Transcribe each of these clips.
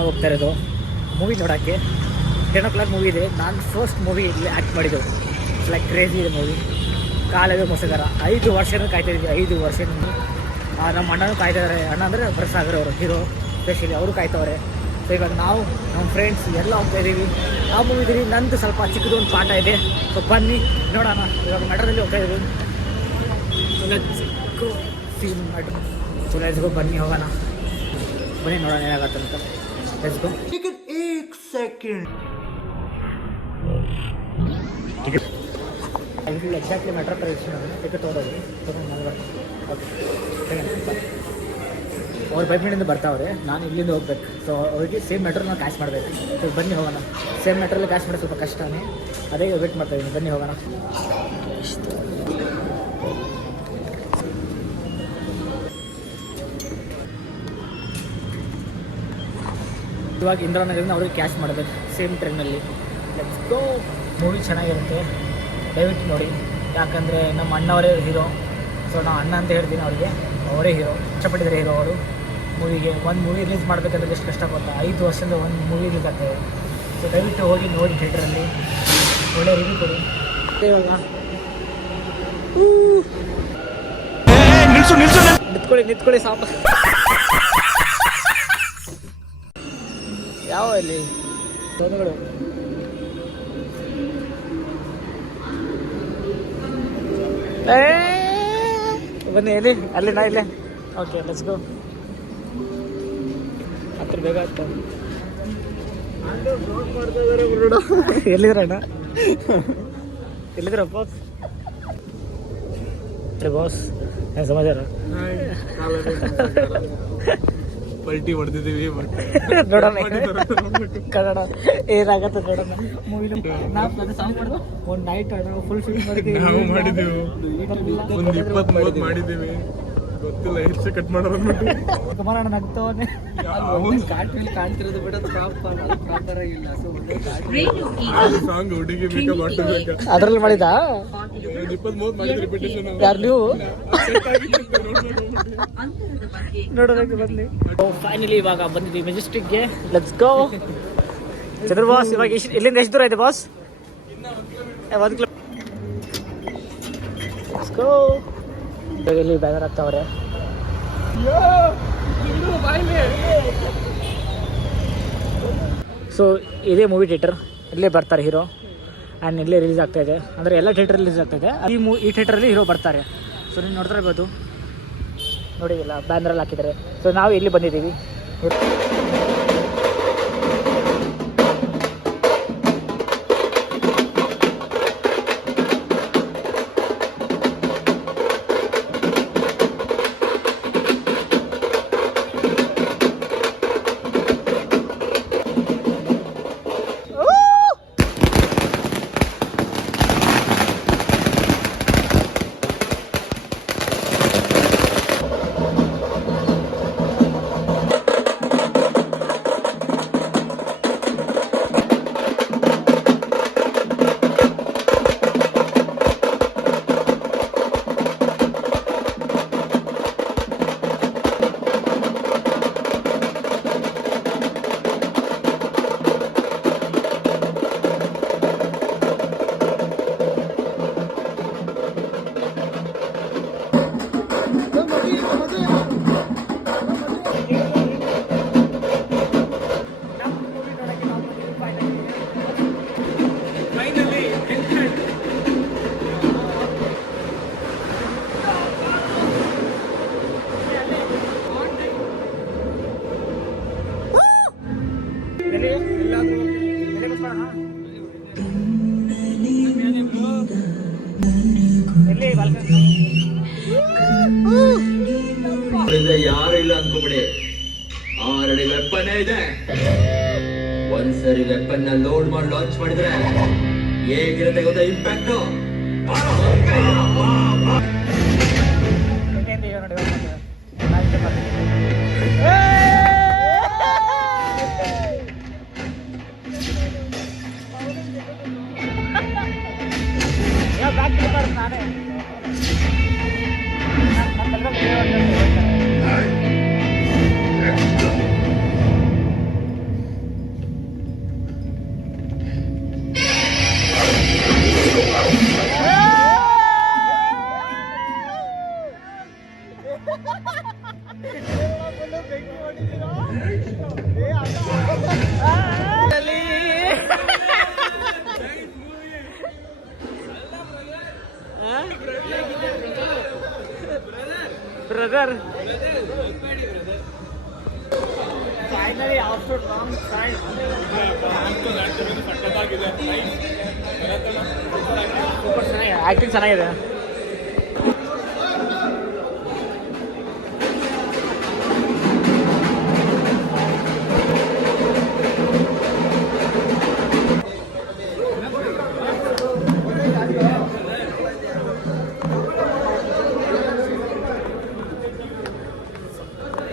ನಾವು ಹೋಗ್ತಾ ಇರೋದು ಮೂವಿ ನೋಡೋಕ್ಕೆ. 10 o'clock ಮೂವಿ ಇದೆ. ನಾನು ಫಸ್ಟ್ ಮೂವಿ ಇಲ್ಲಿ ಆ್ಯಕ್ಟ್ ಮಾಡಿದ್ದು. ಲೈಕ್ ಕ್ರೇಜಿ ಇದೆ ಮೂವಿ. ಕಾಲವೇ ಮೊಸಗರ. 5 ವರ್ಷನೂ ಕಾಯ್ತಾಯಿದ್ವಿ. 5 ವರ್ಷ ನಮ್ಮ ಅಣ್ಣನೂ ಕಾಯ್ತಿದ್ದಾರೆ. ಅಣ್ಣ ಅಂದರೆ ಪ್ರಸಾಗರ್ ಅವರು ಹೀರೋ ಸ್ಪೆಷಲಿ ಅವರು ಕಾಯ್ತವ್ರೆ. ಸೊ ಇವಾಗ ನಾವು ನಮ್ಮ ಫ್ರೆಂಡ್ಸ್ ಎಲ್ಲ ಹೋಗ್ತಾಯಿದ್ದೀವಿ. ಆ ಮೂವಿದ್ದೀವಿ. ನಂದು ಸ್ವಲ್ಪ ಚಿಕ್ಕದು ಒಂದು ಪಾಠ ಇದೆ. ಸೊ ಬನ್ನಿ ನೋಡೋಣ. ಇವಾಗ ಮೆಟ್ರೋದಲ್ಲಿ ಹೋಗ್ತಾ ಇದ್ದೀವಿ. Scene metro. So let's go, ಬನ್ನಿ ಹೋಗೋಣ. ಬನ್ನಿ ನೋಡೋಣ ಏನಾಗತ್ತೆ ಅಂತ. Let's go. ಎಕ್ಸಾಕ್ಟ್ಲಿ ಮೆಟ್ರೋ ಪ್ರದೇಶ ಟಿಕೆಟ್ ತೊಗೊಂಡೋಗಿ ತೊಗೊಂಡು ಓಕೆ. ಅವ್ರು 5 minute ಬರ್ತಾವ್ರೆ. ನಾನು ಇಲ್ಲಿಂದ ಹೋಗ್ಬೇಕು. ಸೊ ಅವ್ರಿಗೆ ಸೇಮ್ ಮೆಟ್ರೋನ ಕ್ಯಾಶ್ ಮಾಡಬೇಕು. ಸೊ ಬನ್ನಿ ಹೋಗೋಣ. ಸೇಮ್ ಮೆಟ್ರಲ್ಲಿ ಕ್ಯಾಶ್ ಮಾಡೋದು ಸ್ವಲ್ಪ ಕಷ್ಟನೇ. ಅದೇ ವೇಟ್ ಮಾಡ್ತಾಯಿದ್ದೀನಿ. ಬನ್ನಿ ಹೋಗೋಣ. ಇವಾಗ ಇಂದಿರಾನಗರದಿಂದ ಅವ್ರಿಗೆ ಕ್ಯಾಶ್ ಮಾಡಬೇಕು ಸೇಮ್ ಟ್ರೈನಲ್ಲಿ. Let's go. ಮೂವಿ ಚೆನ್ನಾಗಿರುತ್ತೆ, ದಯವಿಟ್ಟು ನೋಡಿ. ಯಾಕಂದರೆ ನಮ್ಮ ಅಣ್ಣವರೇ ಹೀರೋ. ಸೊ ನಾವು ಅಣ್ಣ ಅಂತ ಹೇಳ್ತೀನಿ ಅವ್ರಿಗೆ. ಅವರೇ ಹೀರೋ. ಇಷ್ಟಪಟ್ಟಿದ್ದಾರೆ ಹೀರೋ ಅವರು. ಮೂವಿಗೆ ಒಂದು ಮೂವಿ ರಿಲೀಸ್ ಮಾಡಬೇಕಂದ್ರೆ ಎಷ್ಟು ಕಷ್ಟ ಗೊತ್ತಾ. 5 ವರ್ಷದಿಂದ ಒಂದು ಮೂವಿ ರಿಲೀಸ್ ಆಗ್ತದೆ. ಸೊ ದಯವಿಟ್ಟು ಹೋಗಿ ನೋಡಿ ಥಿಯೇಟ್ರಲ್ಲಿ. ಒಳ್ಳೆ ರಿವ್ಯೂ ಕೊಡಿ. ಇವಾಗ ನಿಂತ್ಕೊಳ್ಳಿ ಸಾಪ. ಯಾವ ಅಲ್ಲಿ ಬನ್ನಿ ಎಲ್ಲಿ ಅಲ್ಲಿ ನಾ ಇಲ್ಲೇ. Okay let's go. ಹತ್ರ ಬೇಗ ಆಗ್ತದೆ. ಎಲ್ಲಿದ್ರಣ್ಣ? ಎಲ್ಲಿದ್ರಪ್ಪ ಬಾಸ್? ಏನು ಸಮಾಚಾರ? ಪಲ್ಟಿ ಹೊಡೆದಿದ್ದೀವಿ. ನೋಡೋಣ ಕನ್ನಡ ಏನಾಗತ್ತೆ ನೋಡೋಣ. ಮೂವಿನ ಒಂದು ನೈಟ್ ಫುಲ್ ಫಿಲ್ಮ್ ಮಾಡಿದ್ದೀವಿ. ಒಂದು 20-30 ಮಾಡಿದ್ದೀವಿ. ಗೊತ್ತಿಲ್ಲ ಎಷ್ಟು ಕಟ್ ಮಾಡೋದು. ಕುಮಾರಣ್ಣ ನಗ್ತವನೆ. ಕಾಣ್ತಿರೋದು ಬಿಡ ಸಾಂಗ್ ಹುಡುಗಿ ಬೇಕಾ ಮಾಡ್ತಿರ್ಬೇಕಾ ಅದ್ರಲ್ಲಿ ಮಾಡಿದ 20-30 ಮಾಡಿದ್ರಿ ರಿಪಿಟೇಷನ್. ಯಾರು ನೀವು? ನೋಡೋದಕ್ಕೆ ಬರಲಿ. ಫೈನಲಿ ಇವಾಗ ಬಂದಿದ್ದೀವಿ ಮೆಜೆಸ್ಟಿಕ್ಗೆ. Let's go. ಚಂದ್ರ ಬಾಸ್, ಇವಾಗ ಇಲ್ಲಿಂದ ಎಷ್ಟು ದೂರ ಇದೆ ಬಾಸ್? 1 ಕಿಲೋ. Let's go. ಇಲ್ಲಿ ಬ್ಯಾನರ್ ಹಾಕ್ತಾವ್ರೆ. ಸೊ ಇದೇ ಮೂವಿ ಥಿಯೇಟರ್. ಇಲ್ಲೇ ಬರ್ತಾರೆ ಹೀರೋ. ಆ್ಯಂಡ್ ಇಲ್ಲೇ ರಿಲೀಸ್ ಆಗ್ತಾ ಇದೆ. ಅಂದರೆ ಎಲ್ಲ ಥಿಯೇಟರ್ ರಿಲೀಸ್ ಆಗ್ತಾ ಇದೆ. ಈ ಥಿಯೇಟರಲ್ಲಿ ಹೀರೋ ಬರ್ತಾರೆ. ಸೊ ನೀವು ನೋಡ್ತಾ ಇರ್ಬೋದು ನೋಡಿ, ಇಲ್ಲ ಬ್ಯಾನರಲ್ಲಿ ಹಾಕಿದ್ದಾರೆ. ಸೊ ನಾವು ಇಲ್ಲಿ ಬಂದಿದ್ದೀವಿ. ಯಾರು ಇಲ್ಲ ಅನ್ಕೋಬಿಡಿ. 6 ಅಡಿ ವೆಪನ್ ಇದೆ. ಒಂದ್ಸರಿ ವೆಪನ್ ನ ಲೋಡ್ ಮಾಡಿ ಲಾಂಚ್ ಮಾಡಿದ್ರೆ ಹೇಗಿರುತ್ತೆ ಗೊತ್ತಾ ಇಂಪ್ಯಾಕ್ಟ್. ಸೂಪರ್ ಚೆನ್ನಾಗಿದೆ, ಆ್ಯಕ್ಟಿಂಗ್ ಚೆನ್ನಾಗಿದೆ.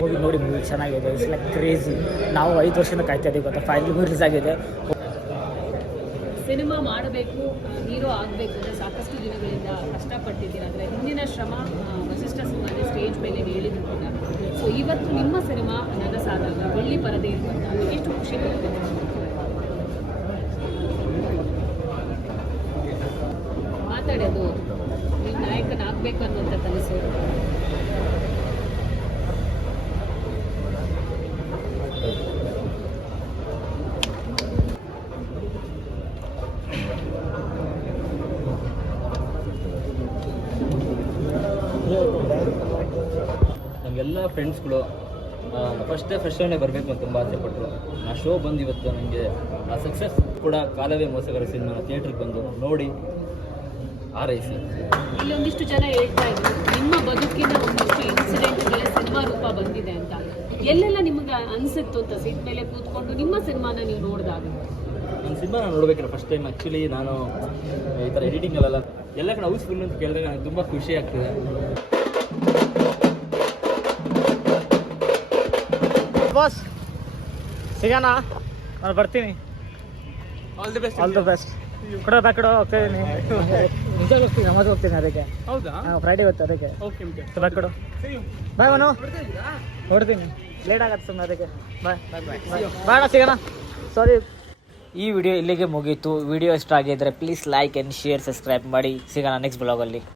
ಹೋಗಿ ನೋಡಿ, ಮೂವಿ ಚೆನ್ನಾಗಿದೆ. It's like crazy. ನಾವು 5 ವರ್ಷದಿಂದ ಕಾಯ್ತಾ ಇದ್ದೀವಿ ಗೊತ್ತಾ, ಫೈನಲ್ ರಿಲೀಸ್ ಆಗಿದೆ. ಸಿನಿಮಾ ಮಾಡಬೇಕು, ಹೀರೋ ಆಗಬೇಕು ಅಂದರೆ ಸಾಕಷ್ಟು ದಿನಗಳಿಂದ ಕಷ್ಟಪಟ್ಟಿದ್ದೀರ. ಅಂದರೆ ಹಿಂದಿನ ಶ್ರಮ ವಸಿಷ್ಠ ಸಿಂಹನೇ ಸ್ಟೇಜ್ ಮೇಲೆ ಹೇಳಿದ್ರು ಕೂಡ. ಸೊ ಇವತ್ತು ನಿಮ್ಮ ಸಿನಿಮಾ ನನಸಾದಾಗ ಬೆಳ್ಳಿ ಪರದೆ ಇರುವಂತಹ ಎಷ್ಟು ಖುಷಿ ಕೊಡ್ತದೆ. ಮಾತಾಡೋದು ನೀವು ನಾಯಕನಾಗಬೇಕು ಅನ್ನುವಂಥ ಕನಸು. ನಮಗೆಲ್ಲ ಫ್ರೆಂಡ್ಸ್ಗಳು ಫಸ್ಟ್ ಶೋನೇ ಬರಬೇಕು ಅಂತ ತುಂಬ ಆಸೆ ಪಟ್ಟರು. ಆ ಶೋ ಬಂದು ಇವತ್ತು ನನಗೆ ಆ ಸಕ್ಸಸ್ ಕೂಡ ಕಾಲವೇ ಮೋಸಗಾರ ಸಿನಿಮಾ ಥಿಯೇಟ್ರಿಗೆ ಬಂದು ನೋಡಿ ಆರೈಸಿ. ಇಲ್ಲೊಂದಿಷ್ಟು ಜನ ಹೇಳ್ತಾ ಇದ್ರು ನಿಮ್ಮ ಬದುಕಿನ ಒಂದಿಷ್ಟು ಇನ್ಸಿಡೆಂಟ್ಗೆ ಸಿನಿಮಾ ರೂಪ ಬಂದಿದೆ ಅಂತ. ಎಲ್ಲೆಲ್ಲ ನಿಮಗೆ ಅನಿಸುತ್ತು ಅಂತ ಸೀಟ್ ಮೇಲೆ ಕೂತ್ಕೊಂಡು ನಿಮ್ಮ ಸಿನಿಮಾನ ನೀವು ನೋಡಿದಾಗ? ನನ್ನ ಸಿನಿಮಾ ನಾನು ನೋಡ್ಬೇಕಾದ್ರೆ ಫಸ್ಟ್ ಟೈಮ್ ಆ್ಯಕ್ಚುಲಿ ನಾನು ಈ ಥರ ಎಡಿಟಿಂಗಲ್ಲೆಲ್ಲ ಎಲ್ಲ ಕಡೆ ಹೌಸ್ಫುಲ್ ಅಂತ ಕೇಳಿದಾಗ ನನಗೆ ತುಂಬ ಖುಷಿ ಆಗ್ತದೆ. ಬಾಸ್ ಸಿಗೋಣ, ನಾನು ಬರ್ತೀನಿ. All the best. All the best. ಕೊಡೋ ಬ್ಯಾಕ್ ಕೊಡೋ, ಹೋಗ್ತಾ ಇದ್ದೀನಿ. ನಿಜ ಹೋಗ್ತೀನಿ, ನಮಾಜ್ ಹೋಗ್ತೀನಿ. ಅದಕ್ಕೆ ಹೌದಾ? ಫ್ರೈಡೇ ಗೊತ್ತು, ಅದಕ್ಕೆ ಓಕೆ ಓಕೆ. ಬ್ಯಾಕ್ ಕೊಡು. ಬಾಯ್ ಮನು, ಹೊಡ್ತೀನಿ. ಲೇಟ್ ಆಗತ್ತೆ ಸುಮ್ಮನೆ, ಅದಕ್ಕೆ ಬಾಯ್ ಬಾಯ್. ಸಿಗೋಣ. ಸಾರಿ. ಈ ವಿಡಿಯೋ ಇಲ್ಲಿಗೆ ಮುಗೀತು. ವಿಡಿಯೋ ಇಷ್ಟ ಆಗಿದ್ದರೆ please like and share, subscribe ಮಾಡಿ. ಸಿಗೋಣ ನೆಕ್ಸ್ಟ್ ಬ್ಲಾಗಲ್ಲಿ.